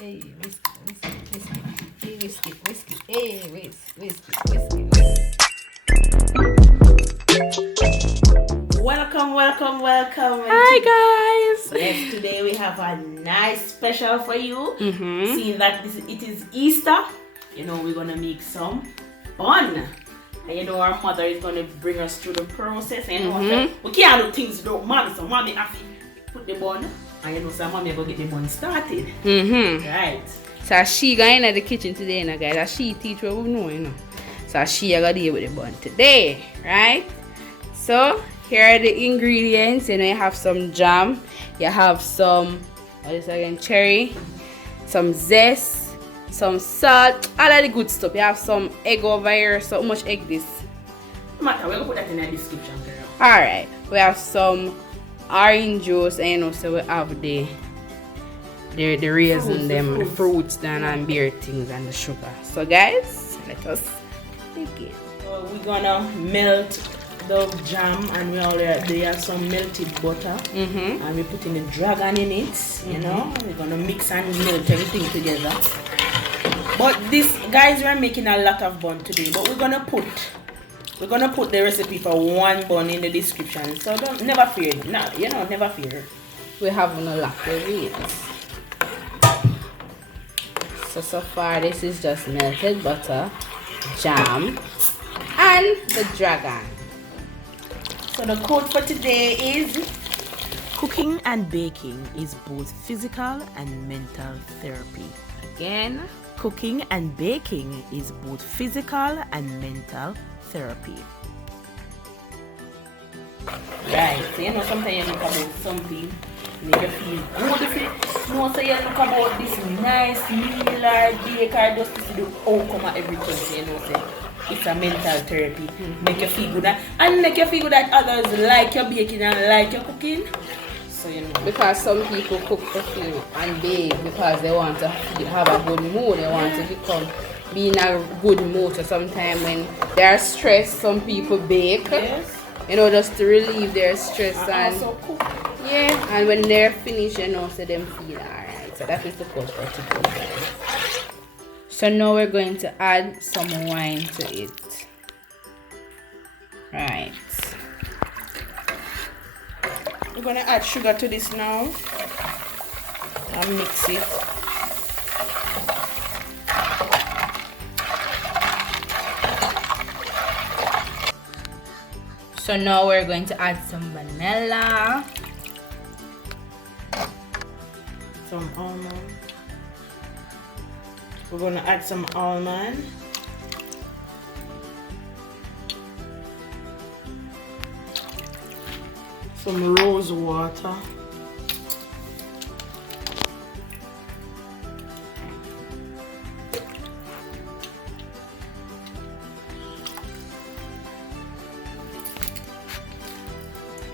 Hey, whiskey, whiskey, whiskey. Hey, whiskey, whiskey. Hey, whiskey, whiskey, whiskey. Welcome. Hi guys. Yes, today we have a nice special for you. Seeing that it is Easter, we're gonna make some bun. And our mother is gonna bring us through the process. And we can't do things without mommy, so mommy have to put the bun. And so mommy gonna get the bun started. Right. So she going in the kitchen today, guys. And she teach what we know, So she gonna deal with the bun today, right? So here are the ingredients. You have some jam, you have some cherry, some zest, some salt, all of the good stuff. You have some egg over here. So how much egg this? No matter, we'll put that in the description, girl. Alright, we have some orange juice, and so we have the raisins, the fruits, and beer things, and the sugar. So guys, let us begin. So we're gonna melt the jam, and we already have some melted butter, and we're putting the dragon in it. We're gonna mix and melt everything together. But this, guys, we're making a lot of bun today, but we're gonna put the recipe for one bun in the description, so never fear. Never fear. We have a lot of it. So far this is just melted butter, jam, and the dragon. So the code for today is: cooking and baking is both physical and mental therapy. Again, cooking and baking is both physical and mental therapy. Right, so sometimes you look about something, make you feel good if you know, so you look about this nice meal or bake or just to see the outcome of everything, so say it's a mental therapy. Make you feel good and make you feel good that others like your baking and like your cooking. So because some people cook for feel and bake because they want to have a good mood, they want to be in a good mood. So sometimes when they are stressed, some people bake, just to relieve their stress, and also cook. And when they're finished, so them feel alright. So that is the code for today. So now we're going to add some wine to it. Right. We're gonna add sugar to this now and mix it. So now we're going to add some vanilla, some almond. We're gonna add some almond. Some Rosewater.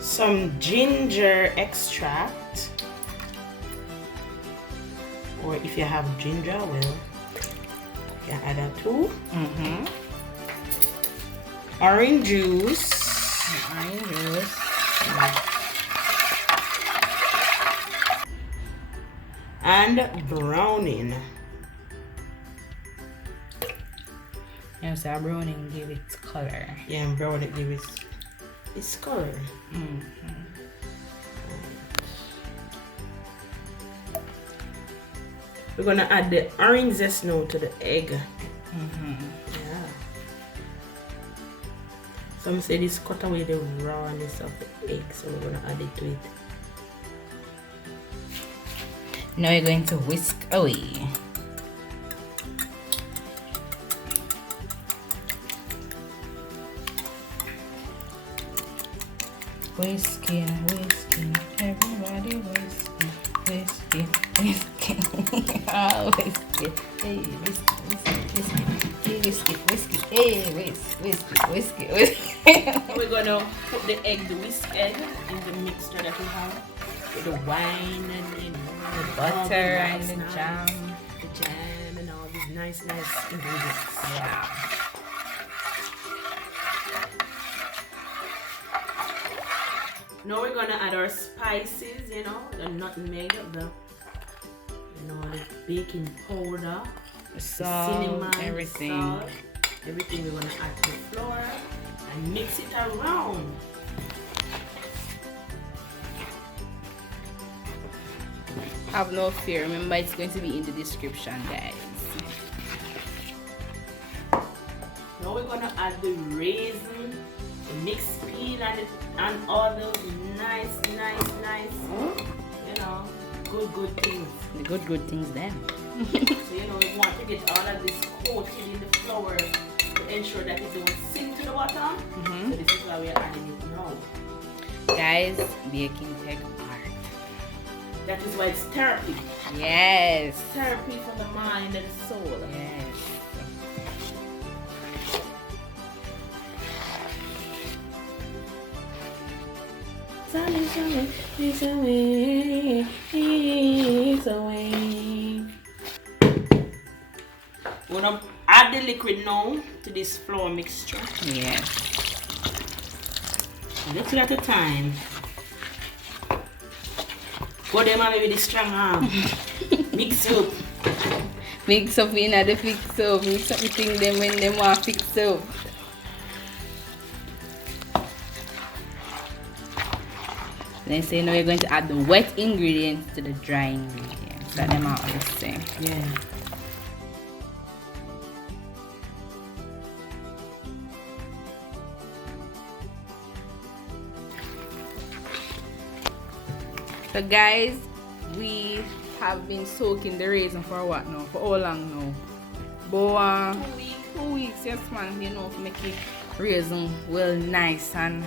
Some ginger extract, or if you have ginger, well, you can add that too. Orange juice. And browning. So browning give it color. Yeah, and browning give it its color. We're gonna add the orange zest now to the egg. Yeah. Some say this cut away the rawness of the egg, so we're gonna add it to it. Now you're going to whisk away. Whisking, everybody whisking. Oh, whiskey. Hey, whiskey. Hey, whiskey. We're gonna put the whisk egg in the mixture that we have with the wine and the butter and the jam. The jam and all these nice ingredients. Yeah. Now we're gonna add our spices, the nutmeg, You know, the baking powder, salt, cinnamon, everything. salt, everything we're gonna add to the flour and mix it around. Have no fear. Remember, it's going to be in the description, guys. Now we're gonna add the raisin, the mixed peel, and all those nice, you know, good things. The good things then. So you know, we want to get all of this coated in the flour to ensure that it don't sink to the bottom. So this is why we're adding it now. Guys, baking tech art. That is why it's therapy. Yes. Therapy for the mind and soul. Yes. It's away. We're gonna add the liquid now to this flour mixture. Yes. A little at a time. Go there, mommy, with the strong arm. Mix up. Mix up in the fix up. Mix up the thing them when they want to fix up. Then say now we're going to add the wet ingredients to the dry ingredients. So them are all the same. Yeah. So guys, we have been soaking the raisin for what now? For how long now? But 2 weeks, yes man, you know, to make it raisin well nice and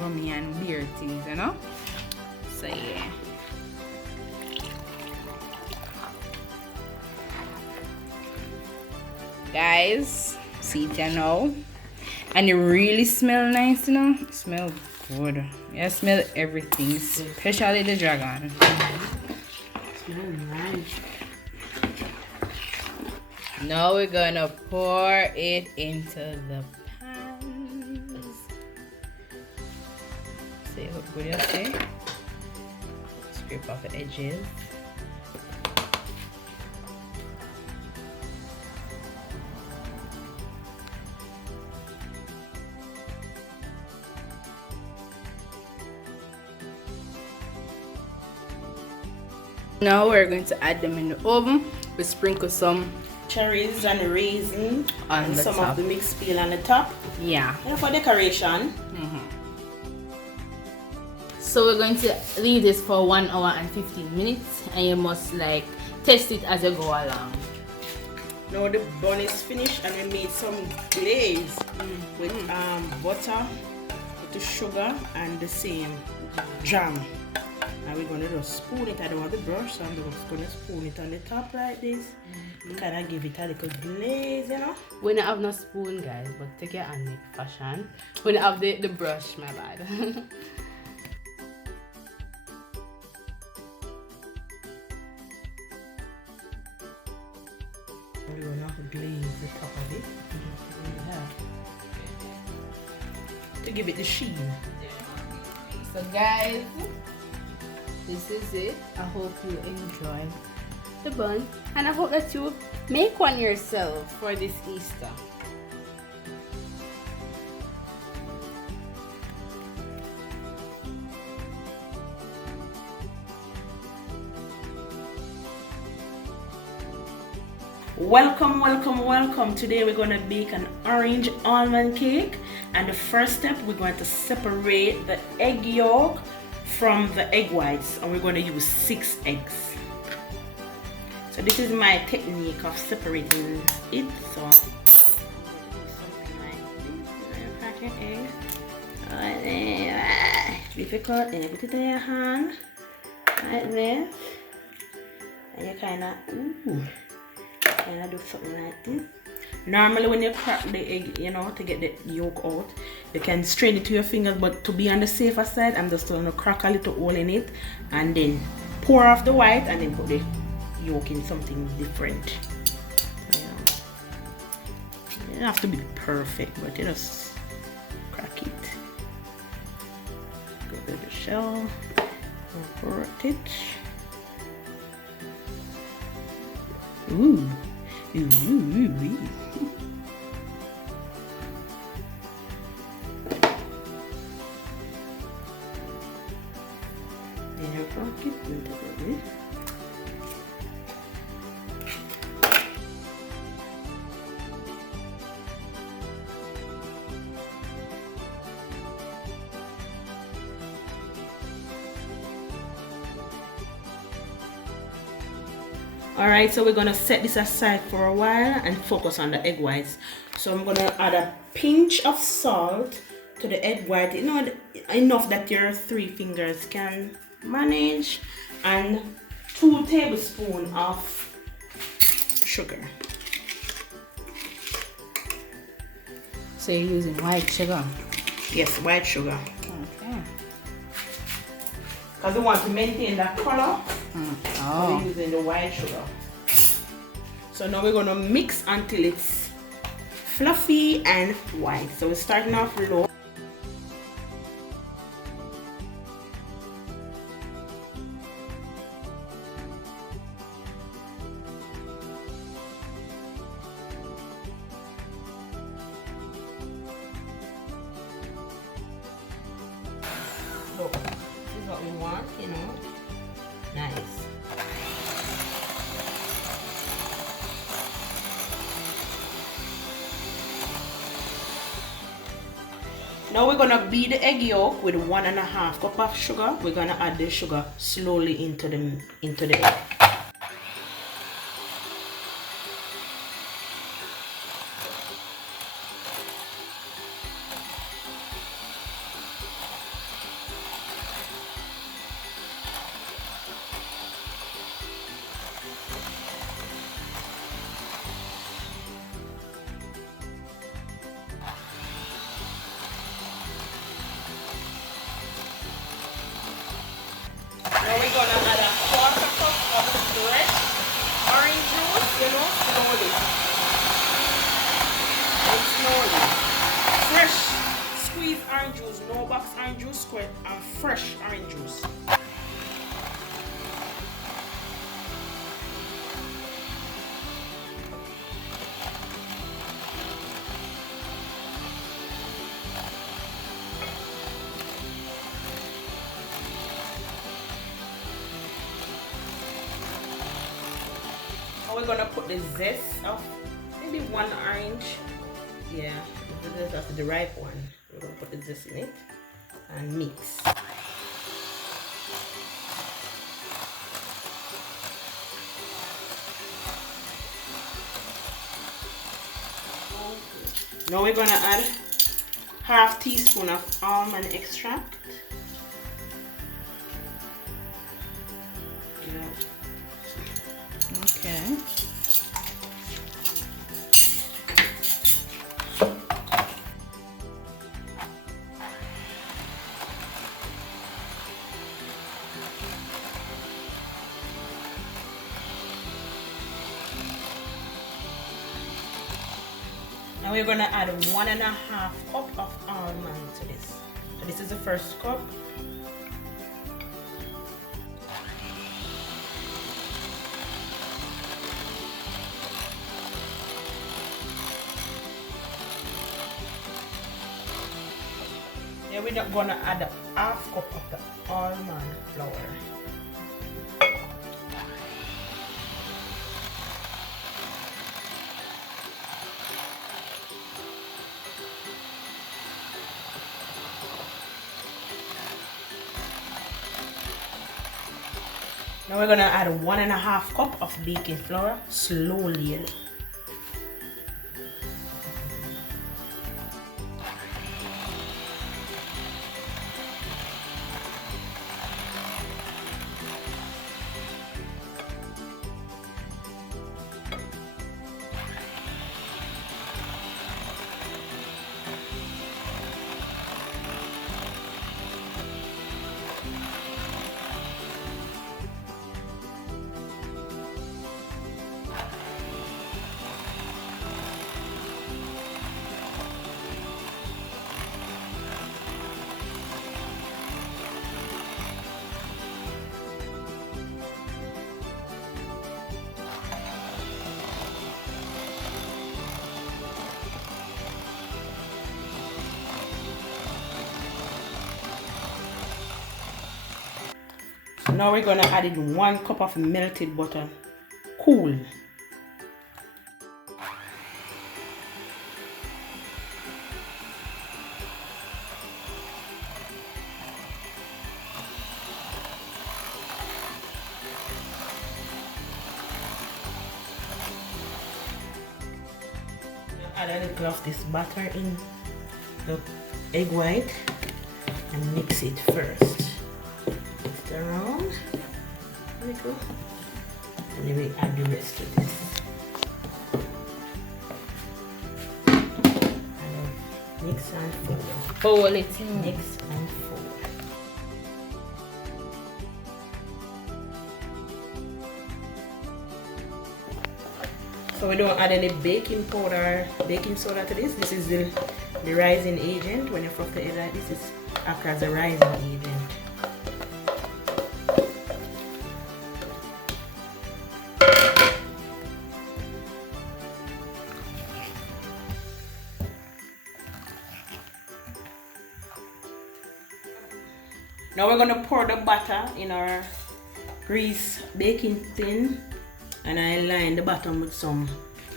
rummy and beer things, you know? So yeah. Guys, see it now. And it really smell nice, you know? It smell good. Yeah, smell everything, especially the dragon. Smell nice. Now we're gonna pour it into the pans. See how good you see? Scrape off the edges. Now we're going to add them in the oven. We sprinkle some Cherries and raisin on and the some top. of the mixed peel on the top. Yeah. You know, for decoration. So we're going to leave this for 1 hour and 15 minutes, and you must like test it as you go along. Now the bun is finished, and we made some glaze with butter, with the sugar, and the same jam. And we're gonna just spoon it. I don't want the brush, so I'm just gonna spoon it on the top like this. Kind of give it a little glaze, you know. We don't have no spoon, guys, but take your hand make fashion. We don't have the brush, my bad. We're gonna glaze the top of it. To give it the sheen. So guys, this is it. I hope you enjoy the bun, and I hope that you make one yourself for this Easter. Welcome, welcome, welcome. Today we're going to bake an orange almond cake, and the first step, we're going to separate the egg yolk from the egg whites, and we're going to use 6 eggs. So this is my technique of separating it. So something like crack your egg. Difficult, and you put it in your hand like this, and you kind of do something like this. Normally when you crack the egg, you know, to get the yolk out, you can strain it to your fingers, but to be on the safer side, I'm just going to crack a little hole in it and then pour off the white and then put the yolk in something different. So, you know, you don't have to be perfect, but you just crack it. Go to the shell, incorporate it. Ooh. Ooh, ooh, ooh. Alright, so we're gonna set this aside for a while and focus on the egg whites. So I'm gonna add a pinch of salt to the egg white, you know, enough that your 3 fingers can manage, and 2 tablespoons of sugar. So you're using white sugar? Yes, white sugar. Okay. Because we want to maintain that color. Oh. We're using the white sugar. So now we're gonna mix until it's fluffy and white. So we're starting off low. Look, this is what we want, you know. Nice. Now we're gonna beat the egg yolk with 1.5 cup of sugar. We're gonna add the sugar slowly into the egg. Now we're gonna add a 1/4 cup of fresh orange juice, you know, slowly. And slowly. Fresh squeezed orange juice, no box orange juice, squirt, and fresh orange juice. We're gonna put the zest of maybe 1 orange. Yeah, that's the ripe one. We're gonna put the zest in it and mix. Now we're gonna add 1/2 teaspoon of almond extract. Okay. Now we're gonna add 1.5 cup of almond to this. So this is the first cup. Yeah, we're not gonna add a 1/2 cup of the almond flour. Now we're gonna add 1.5 cup of baking flour slowly. Now we're gonna add in 1 cup of melted butter. Cool. Add a little of this butter in the egg white and mix it first. Mix it around a little, and then we add the rest of this. And mix and fold. Fold it. Mix and fold. So we don't add any baking powder, baking soda to this. This is the rising agent. When you froth the egg like this, it acts as a rising agent. Now we're gonna pour the butter in our grease baking tin. And I line the bottom with some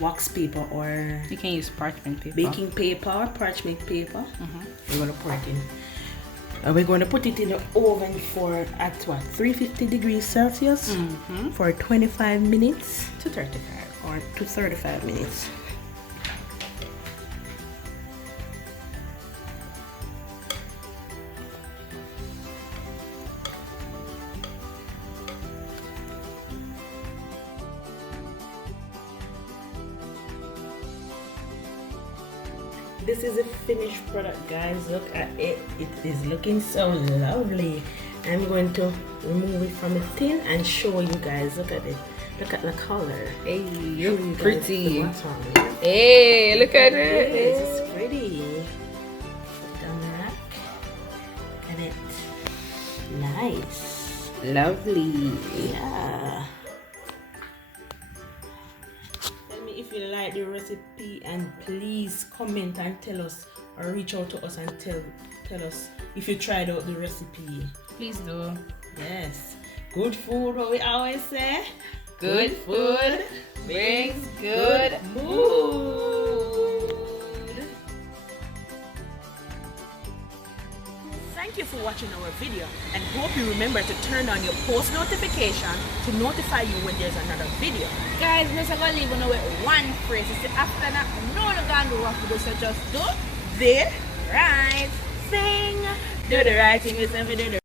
wax paper, or you can use parchment paper, baking paper or parchment paper. We're going to pour it in. And we're going to put it in the oven for at what, 350 degrees Celsius for 25 minutes to 35 or to 35 minutes. This is a finished product, guys. Look at it. It is looking so lovely. I'm going to remove it from the tin and show you guys. Look at it. Look at the color. Hey, you're pretty. Bottom. Hey, look at it. It's pretty. Put it on the rack. Look at it. Nice. Lovely. Yeah. If you like the recipe, and please comment and tell us, or reach out to us and tell us if you tried out the recipe. Please do. Yes. Good food, what we always say. Good food brings good mood. Thank you for watching our video, and hope you remember to turn on your post notification to notify you when there's another video. Guys, we're going to leave on with one phrase. It's after that, no one can do what to do, so just do the right thing. Do the right thing, listen, do the